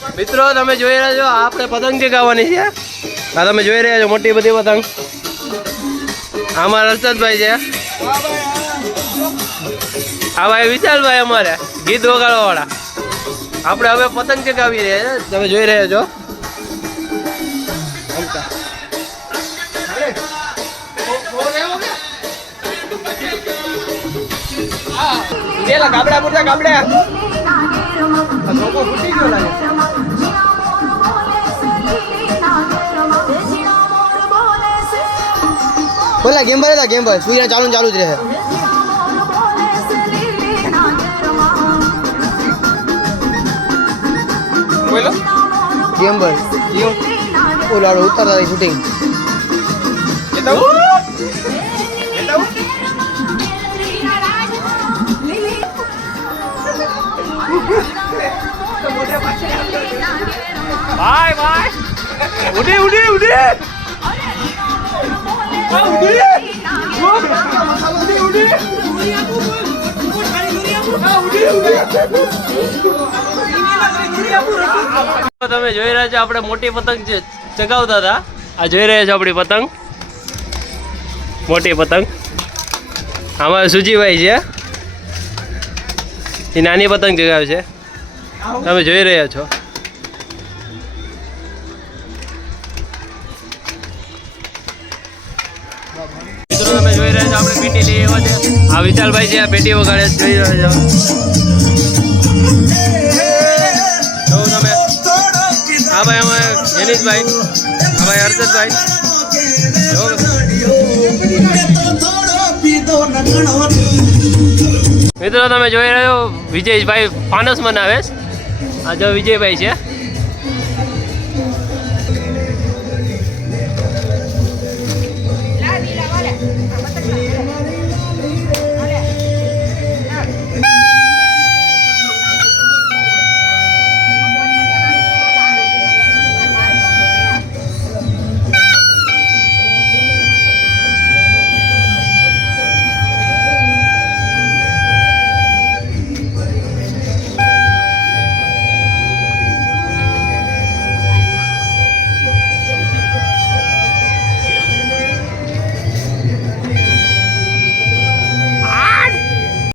મિત્રો તમે જોઈ રહ્યા છો આપણે પતંગ ચગાવવાની છે આ તમે જોઈ રહ્યા છો મોટી બધી પતંગ અમારા હર્ષદભાઈ છે આ ભાઈ વિશાલભાઈ અમારે ગીત વગાડવા વાળા આપણે હવે પતંગ ચગાવી રહ્યા છે તમે જોઈ રહ્યા છો ગાબડા પૂરતા ગાબડા ફૂટી ગયો લાગે બોલા ગેમ પર સૂર્ય ચાલુ જ રહે બોલો ગેમ પર ઓલાડો ઉતરતા શૂટિંગ ભાઈ ભાઈ ઉડી તમે જોઈ રહ્યા છો આપણે મોટી પતંગ ચગાવતા હતા આ જોઈ રહ્યા છો આપણી પતંગ મોટી પતંગ આમાં સુજીભાઈ છે એ નાની પતંગ ચગાવે છે તમે જોઈ રહ્યા છો મિત્રો તમે જોઈ રહ્યા છો આપણે પેટી લઈ આવ્યા છે આ વિશાલભાઈ છે આ પેટી વગાડે જોઈ રહ્યા છો તમે હા ભાઈ અમે જેનીશભાઈ હા ભાઈ હર્ષદભાઈ મિત્રો તમે જોઈ રહ્યો વિજયભાઈ ફાનસ બનાવે આ જો વિજયભાઈ છે